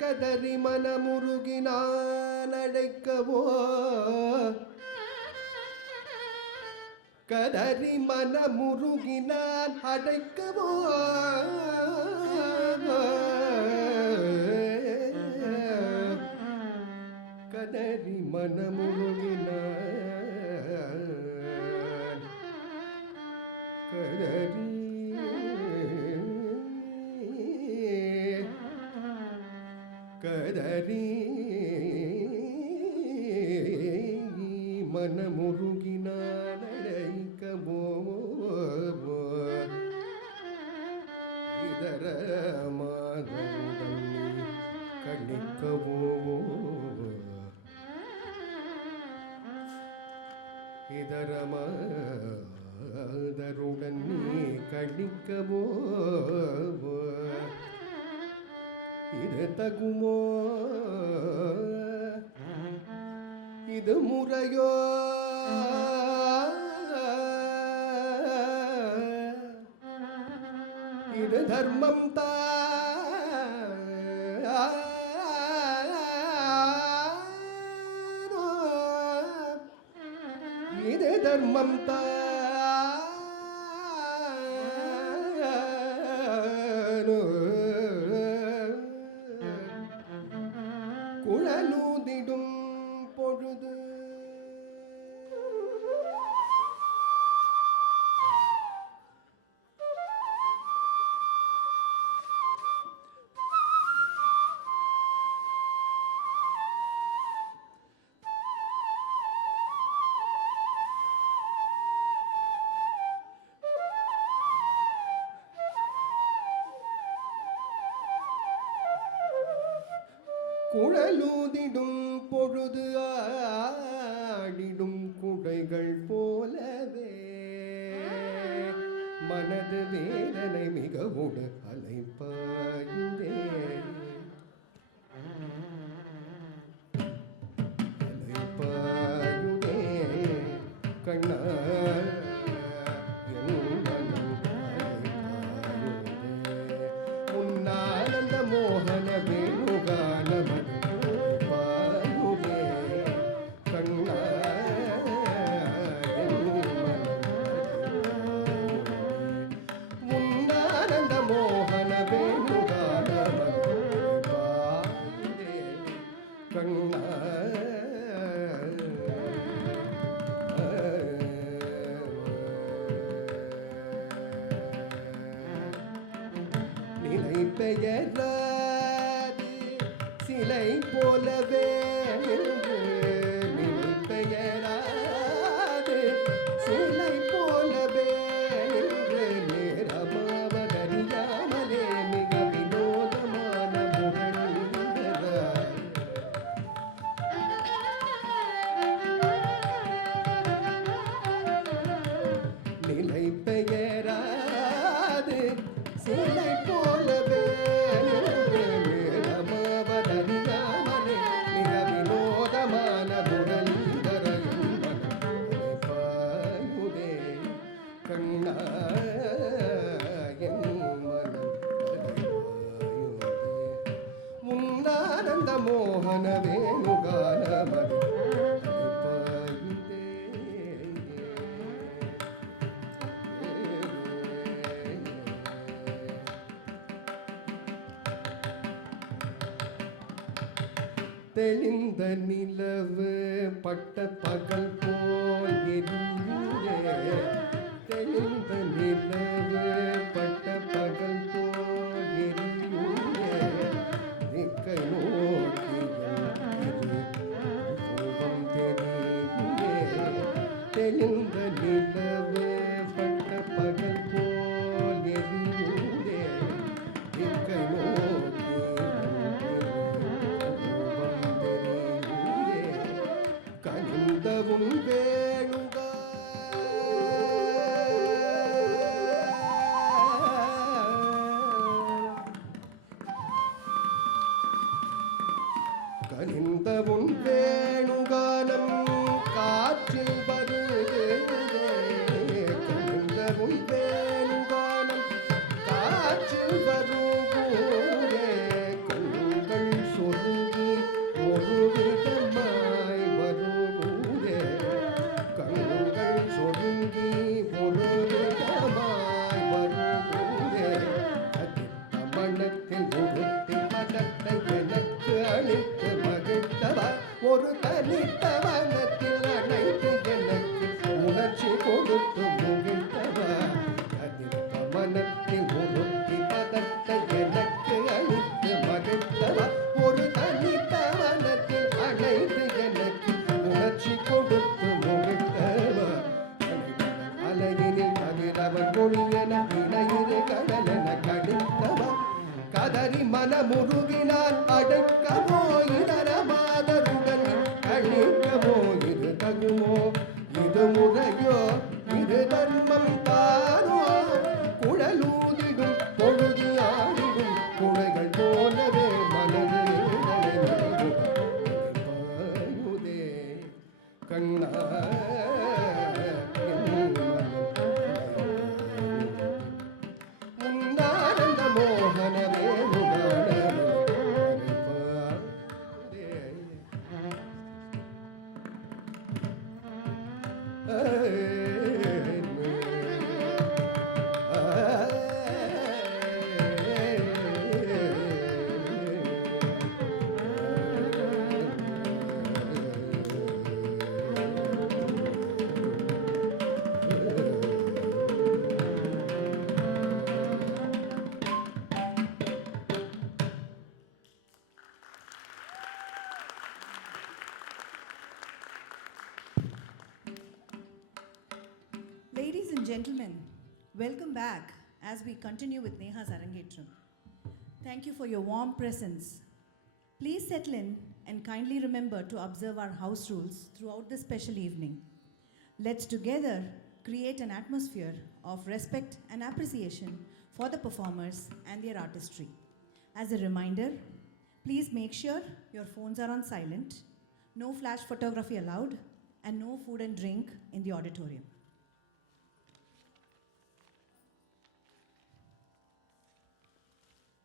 கதறி மனமுருகினான் அழைக்கவோ, கதறி மனமுருகினான் அழைக்கவோ, கதறி மனமுருகினான் கதறி கதறி மனமுருகினான் அழைக்கவோ, இதர மாதம் கணிக்கவோ, இதர மாதருடன் நீ கணிக்கவோ, இது தகுமோ, இது முறையோ, இது தர்மம் தானோ, இது தர்மம் தானோ, குழலூதிடும் பொழுது குழலூதிடும் பொழுது ஆடிடும் குடைகள் போலவே மனது வேதனை மிகவுடு அலைப்பாயுதே, அலைப்பாயுதே கண்ணா, உன்னானந்த மோகன வேணுகானமது மோகன வேணுகானமது கண்ணா, நிலை பெயராது சிலை போலவே நிலை பெயராது சிலை போலவே நேரமாவதறியாமலே மிக வினோதமான முகழ்ந்தராய், நிலை பெயராது சிலை போலவே நேரமாவதறியாமலே மிக வினோதமான முகழ்ந்தரையும் பாயுதே கண்ணா, உன்னானந்த மோகன வேணுகானமது பாயுதே. தெளிந்த நிலவு பட்ட பகல் போல் எரியுதே, தெளிந்த நிலவு பட்ட பகல் போல் எரியுதே, திக்கை நோக்கியும் கோபம் தெரியுதே, தெளிந்த நிலவு பட்ட பகல் போல் எரியுதே, திக்கை கனிந்தவும் வேணுகா கனிந்த உன் வேணுகானம் காற்றில் வருதே கனிந்த உன் வேணுகானம் காற்றில் வருகூரே கண்கள் சொருங்கி ஒரு விதமாய் வருகூரே கண்கள் சொருங்கி ஒரு விதமாய் வருகூரே மனத்தில் உறுத்தி மனத்தை எனக்கு அளித்து மகிழ்த்தவா ஒரு தனித்தவனத்தில் அனைத்து எனக்கு உணர்ச்சி கொடுத்து முகிழ்த்தவா அதிர்த்த மனத்தில் உறுத்தி மதத்தை எனக்கு அளித்து மகிழ்த்தவா ஒரு தனித்தவனத்தில் அனைத்து எனக்கு உணர்ச்சி கொடுத்து முகிழ்த்தவா அலையினில் கதிரவன் மொழியென இணையிரு கடலென கடித்தவா கதறி மனமுருகினால் அடைக்கவோ இதர மாதருடன் கழிக்கவோ இது தகுமோ இது முறையோ இது தர்மம் தாரோ குழலூதிடும் பொழுது ஆடிடும் குழைகள் போலவே மனது கண்ணா Ladies and gentlemen, welcome back as we continue with Neha's Arangetram. Thank you for your warm presence. Please settle in and kindly remember to observe our house rules throughout this special evening. Let's together create an atmosphere of respect and appreciation for the performers and their artistry. As a reminder, please make sure your phones are on silent, no flash photography allowed, and no food and drink in the auditorium.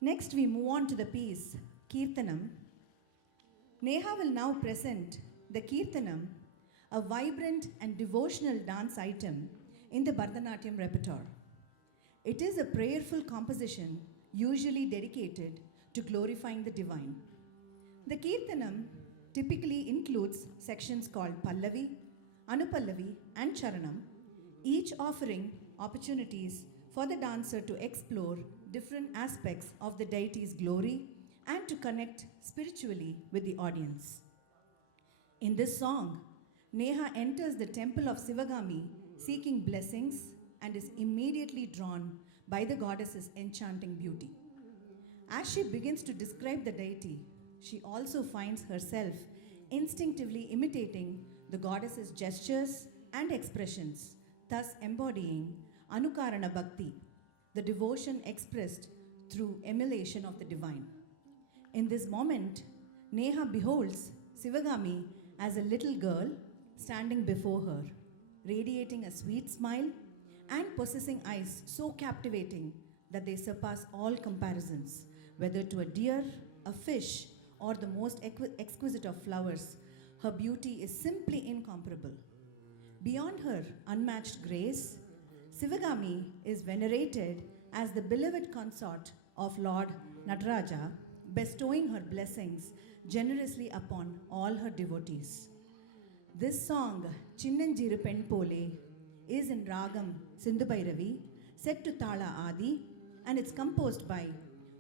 Next, we move on to the piece Kirtanam. Neha will now present the Kirtanam, a vibrant and devotional dance item in the Bharatanatyam repertoire. It is a prayerful composition usually dedicated to glorifying the divine. The Kirtanam typically includes sections called Pallavi, Anupallavi, and Charanam, each offering opportunities for the dancer to explore different aspects of the deity's glory and to connect spiritually with the audience. In this song, Neha enters the temple of Sivagami seeking blessings and is immediately drawn by the goddess's enchanting beauty. As she begins to describe the deity, she also finds herself instinctively imitating the goddess's gestures and expressions, thus embodying Anukarana Bhakti, the devotion expressed through emulation of the divine. In this moment, Neha beholds Sivagami as a little girl standing before her, radiating a sweet smile and possessing eyes so captivating that they surpass all comparisons, whether to a deer, a fish, or the most exquisite of flowers. Her beauty is simply incomparable. Beyond her unmatched grace, Sivagami is venerated as the beloved consort of Lord Nataraja, bestowing her blessings generously upon all her devotees. This song, Chinnanjiru Pen Pole, is in Ragam Sindhu Bhairavi, set to Tala Adi, and it's composed by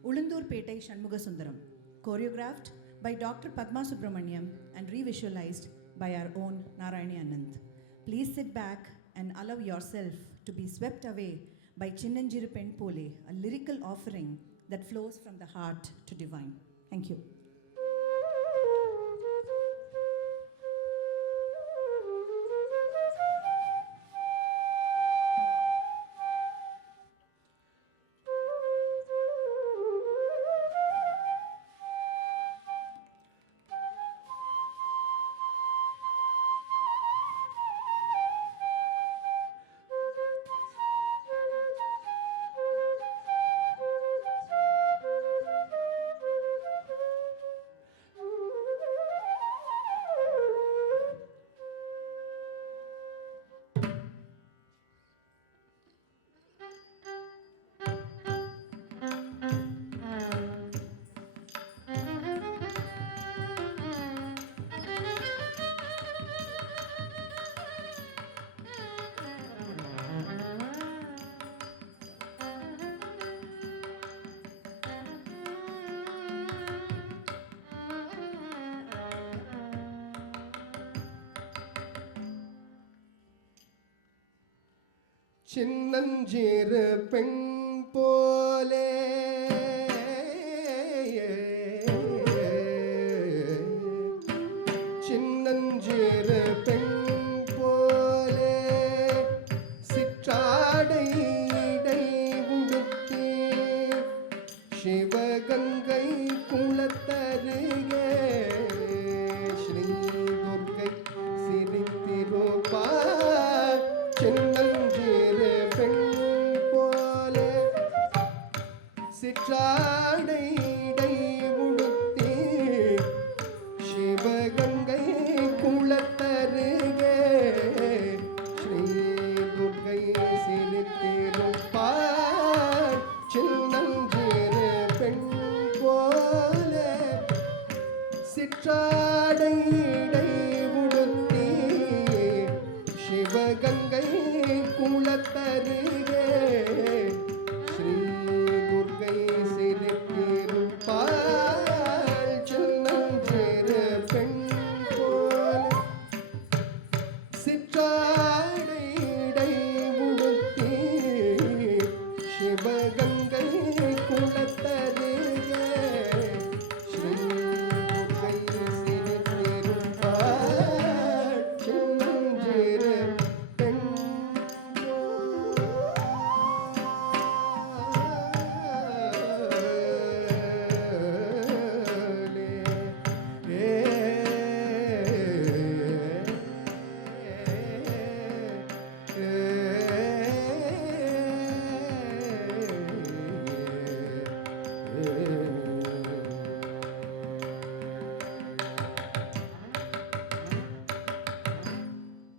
Ulundur Petai Shanmugasundaram, choreographed by Dr. Padma Subramaniam and revisualized by our own Narayani Anand. Please sit back and allow yourself to be swept away by Chinnanjiru Pen Pole, a lyrical offering that flows from the heart to divine. Thank you. சின்னஞ்சிறு பெண் போலே சின்னஞ்சிறு பெண் போலே சிற்றாடை இடை உடுத்தி சிவகங்கை குளத்தருகே ஸ்ரீ துர்க்கை சிரித்திருப்பார். சின்னஞ்சிறு பெண் போலே சிற்றாடை இடை உடுத்தி சிவகங்கை குளத்தருகே ஸ்ரீ துர்க்கை சிரித்திருப்பார். சின்னஞ்சிறு பெண் போலே சிற்றாடை இடை உடுத்தி சிவகங்கை குளத்தருகே ஸ்ரீ துர்க்கை சிரித்திருப்பாள். சின்னஞ்சிறு பெண் போலே சிற்றாடை இடை உடுத்தி சிவகங்கை குளத்தருகே ஸ்ரீ துர்க்கை சிரித்திருப்பாள். சின்னஞ்சிறு பெண்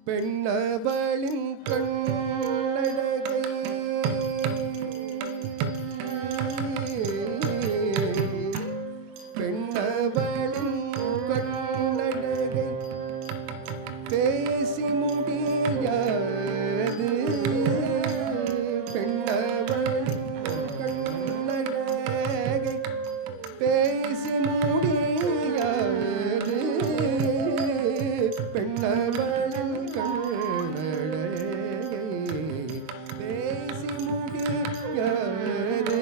பெண்ணவளின் கண்ணழகை பெண்ணவளின் கண்ணழகை பேசி முடியாது. பெண்ணவளின் கண்ணழகை பேசி முடியாது. பெண்ணவளின் கண்ணழகை பேசி முடியாது.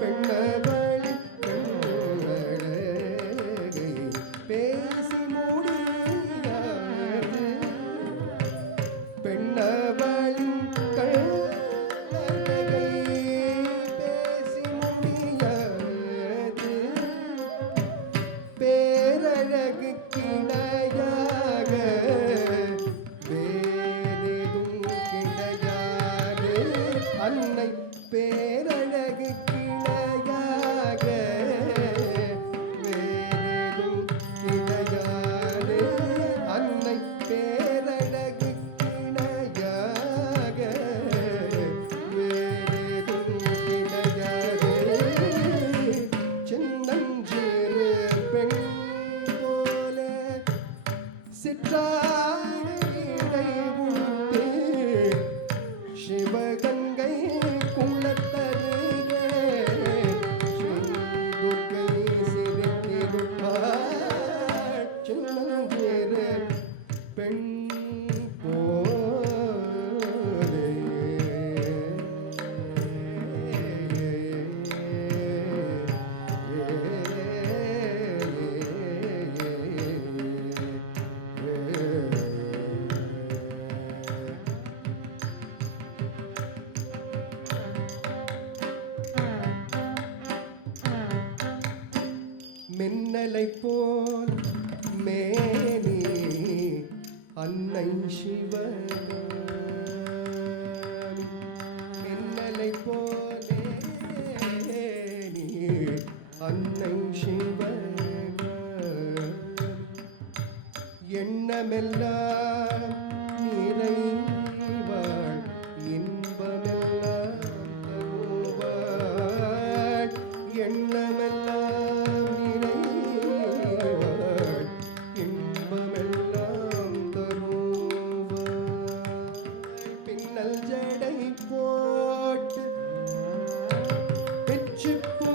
பெண்ணவளின் கண்ணழகை பேசி முடியாது. பெண்ணவளின் கண்ணழகை பேசி முடியாது. பேரழகு கிடையாக வேறெதும் கிடையாது. அன்னை பேரழகு கிடையாக வேறெதும் கிடையாது. அன்னை பேரழகு கிடையாக வேறெதும் கிடையாது. சின்னஞ்சிறு பெண் போலே சிற்றாடை உடுத்தி சிவகங்கை குளத்தருகே ஸ்ரீ துர்க்கை சிரித்திருப்பாள். சின்னஞ்சிறு பெண் போலே மின்னலை போல் மேனி அன்னை சிவகாமி. மின்னலை போலே மேனி அன்னை சிவகாமி. எண்ணமெல்லாம் நிறைவாள் இன்பமெல்லாம் தருவாள். எண்ணமெல்லாம் நிறைவாள் இன்பமெல்லாம் தருவாள். பின்னல் ஜடை போட்டு பிச்சுப்பூ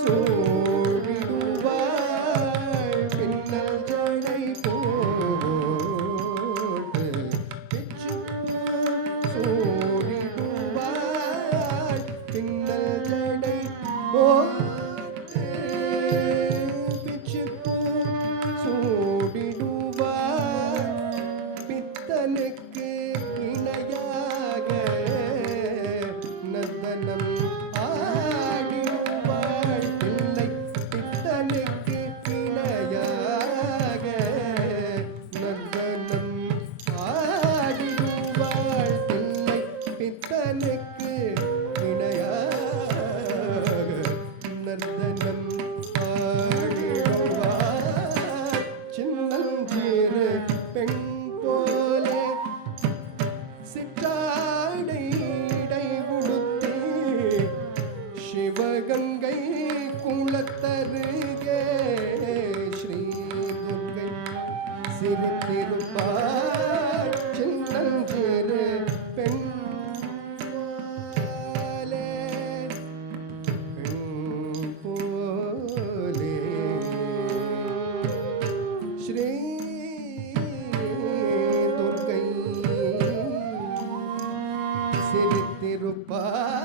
சூடிடுவாள். பின்னல் ஜடை போட்டு பிச்சுப்பூ சிவகங்கை குளத்தருகே ஸ்ரீ துர்க்கை சிரித்திருப்பாள் சின்னஞ்சிறு பெண் போலே, பெண் போலே. ஸ்ரீ துர்க்கை சிரித்திருப்பாள்.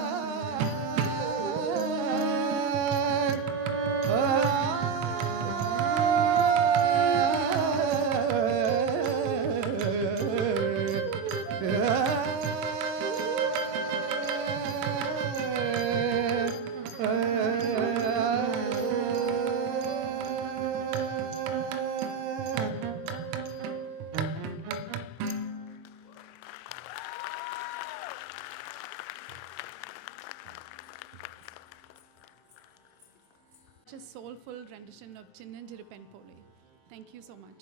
Such a soulful rendition of Chinnanjiru Penpole. Thank you so much.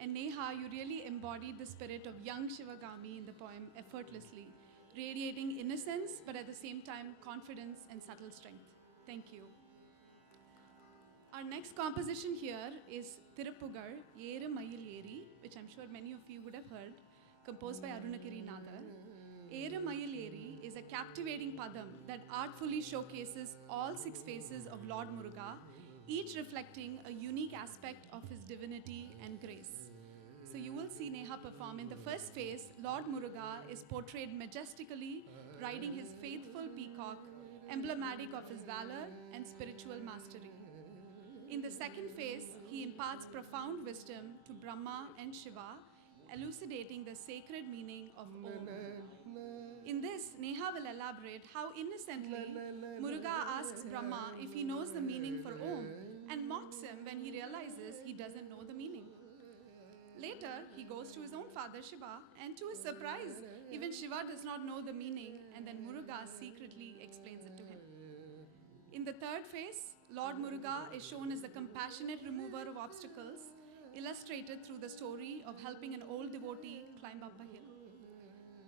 And Neha, you really embodied the spirit of young Shivagami in the poem effortlessly, radiating innocence but at the same time confidence and subtle strength. Thank you. Our next composition here is Tiruppugar Yera Mayil Eri, which I'm sure many of you would have heard, composed by Arunagiri Nadar. Era Mayil Eri is a captivating padam that artfully showcases all 6 faces of Lord Muruga, each reflecting a unique aspect of his divinity and grace. So you will see Neha perform. In the first phase, Lord Muruga is portrayed majestically riding his faithful peacock, emblematic of his valor and spiritual mastery. In the second phase, he imparts profound wisdom to Brahma and Shiva, elucidating the sacred meaning of Om. In this, Neha will elaborate how innocently Muruga asks Brahma if he knows the meaning for Om and mocks him when he realizes he doesn't know the meaning. Later, he goes to his own father Shiva, and to his surprise, even Shiva does not know the meaning, and then Muruga secretly explains it to him. In the third phase, Lord Muruga is shown as the compassionate remover of obstacles, illustrated through the story of helping an old devotee climb up a hill.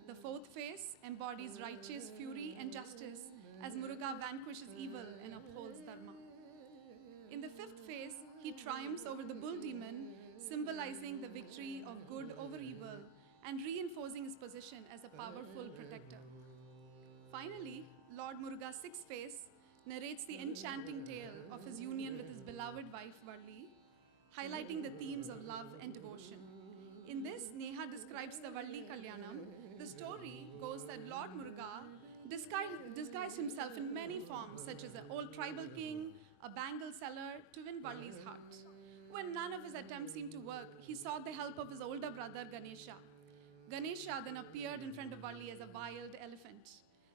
The fourth phase embodies righteous fury and justice as Muruga vanquishes evil and upholds dharma. In the fifth phase, he triumphs over the bull demon, symbolizing the victory of good over evil and reinforcing his position as a powerful protector. Finally, Lord Muruga's sixth phase narrates the enchanting tale of his union with his beloved wife Valli, highlighting the themes of love and devotion. In this, Neha describes the Valli Kalyanam. The story goes that Lord Muruga disguised himself in many forms, such as an old tribal king, a bangle seller, to win Valli's heart. When none of his attempts seemed to work, he sought the help of his older brother Ganesha. Ganesha then appeared in front of Valli as a wild elephant.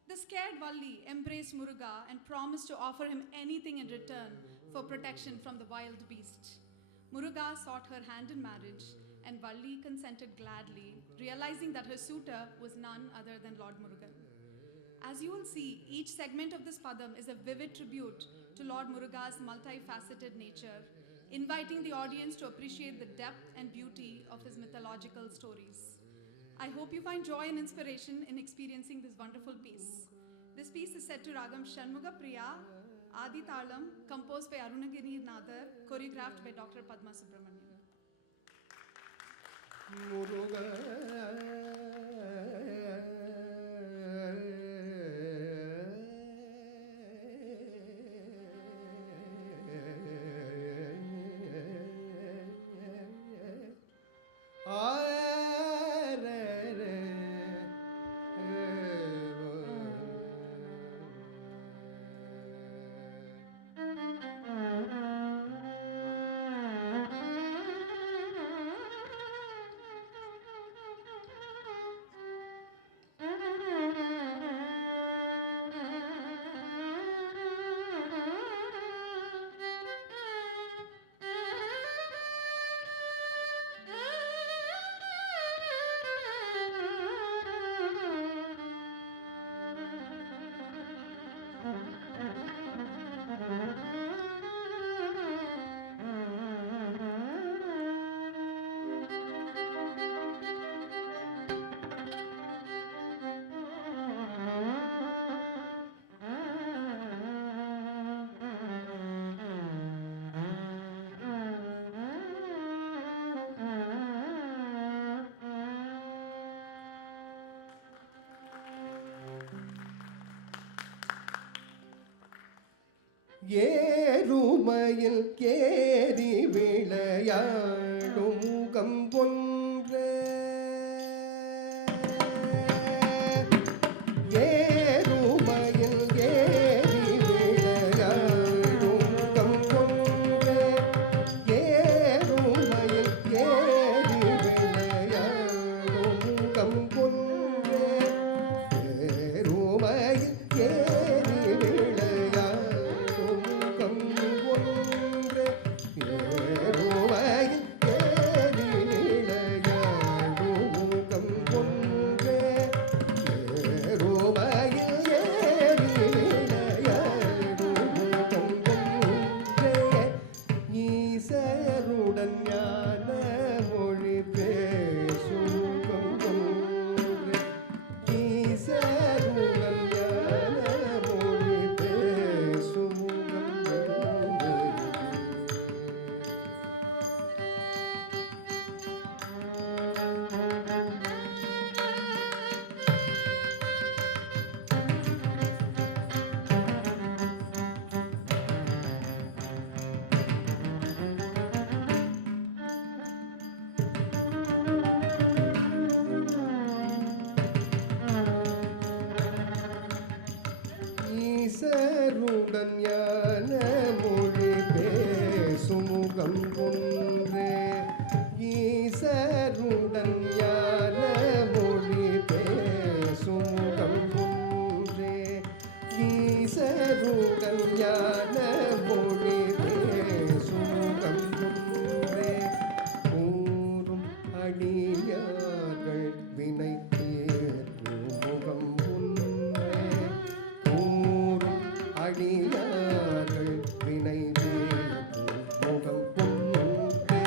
The scared Valli embraced Muruga and promised to offer him anything in return for protection from the wild beast. Muruga sought her hand in marriage, and Valli consented gladly, realizing that her suitor was none other than Lord Murugan. As you will see, each segment of this padam is a vivid tribute to Lord Muruga's multifaceted nature, inviting the audience to appreciate the depth and beauty of his mythological stories. I hope you find joy and inspiration in experiencing this wonderful piece. This piece is set to Ragam Shanmuga Priya, Adi Talam, composed by Arunagiri Nadar, choreographed by Dr. Padma Subramanian. ஏறுமையில் கேரி விளையாடும் முகம் ஒன்றே ஏறுமையில் ஏறி விளையாடும் முகம் ஒன்றே ஏறுமையில் ஏறி விளையாடும் முகம் ஒன்றே ஏறுமையில் ஏறி விளையாடும் முகம் ஒன்றே ஏறுமையில் ஏறி விளையாடும் முகம் ஒன்றே ஏறுமையில் ஏறி விளையாடும் முகம் ஒன்றே ஈசருடன் ஞான மொழி பேசும் முகம் ஒன்றே ஈசருடன் ஞான மொழி பேசும் முகம் ஒன்றே ஈசருடன் ஞான மொழி பேசும் முகம் ஒன்றே ஈசருடன் ஞான மொழி பேசும் முகம் ஒன்றே ஈசருடன் ஞான மொழி பேசும் முகம் ஒன்றே கூறும் அடியார்கள் வினை தீர்க்கும் முகம் ஒன்றே கூறும் அடியார்கள் வினை தீர்க்கும் முகம் ஒன்றே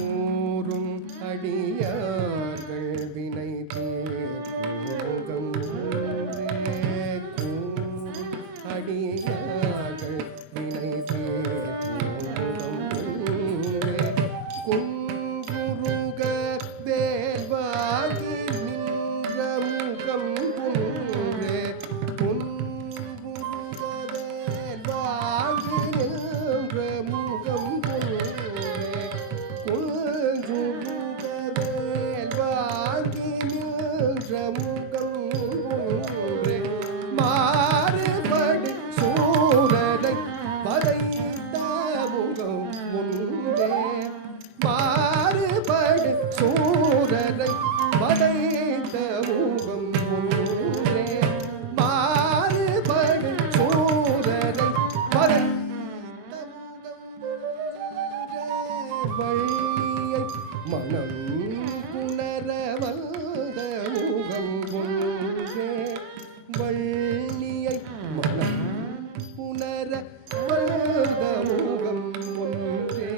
கூறும் அடியார்கள் வினை தீர்க்கும் முகம் ஒன்றே கூறும் அடியார்கள் வினை தீர்க்கும் முகம் ஒன்றே குன்றுருக வேல்வாகி நின்ற முகம் ஒன்றே குன்றுருக வேல்வாகி நின்ற முகம் ஒன்றே குன்றுருகவேல் வாங்கி நின்ற முகம் ஒன்றே மாறுபடு சூரனை வதைத்த முகம் ஒன்றே மாறுபடு சூரனை வதைத்த முகம் ஒன்றே மாறுபடு சூரனை வதைத்த வள்ளியை மனம் புணர வந்த முகம் ஒன்றே வள்ளியை மனம் புணர வந்த முகம் ஒன்றே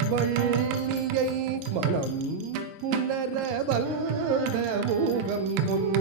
வள்ளியை மனம் புணர வந்த முகம்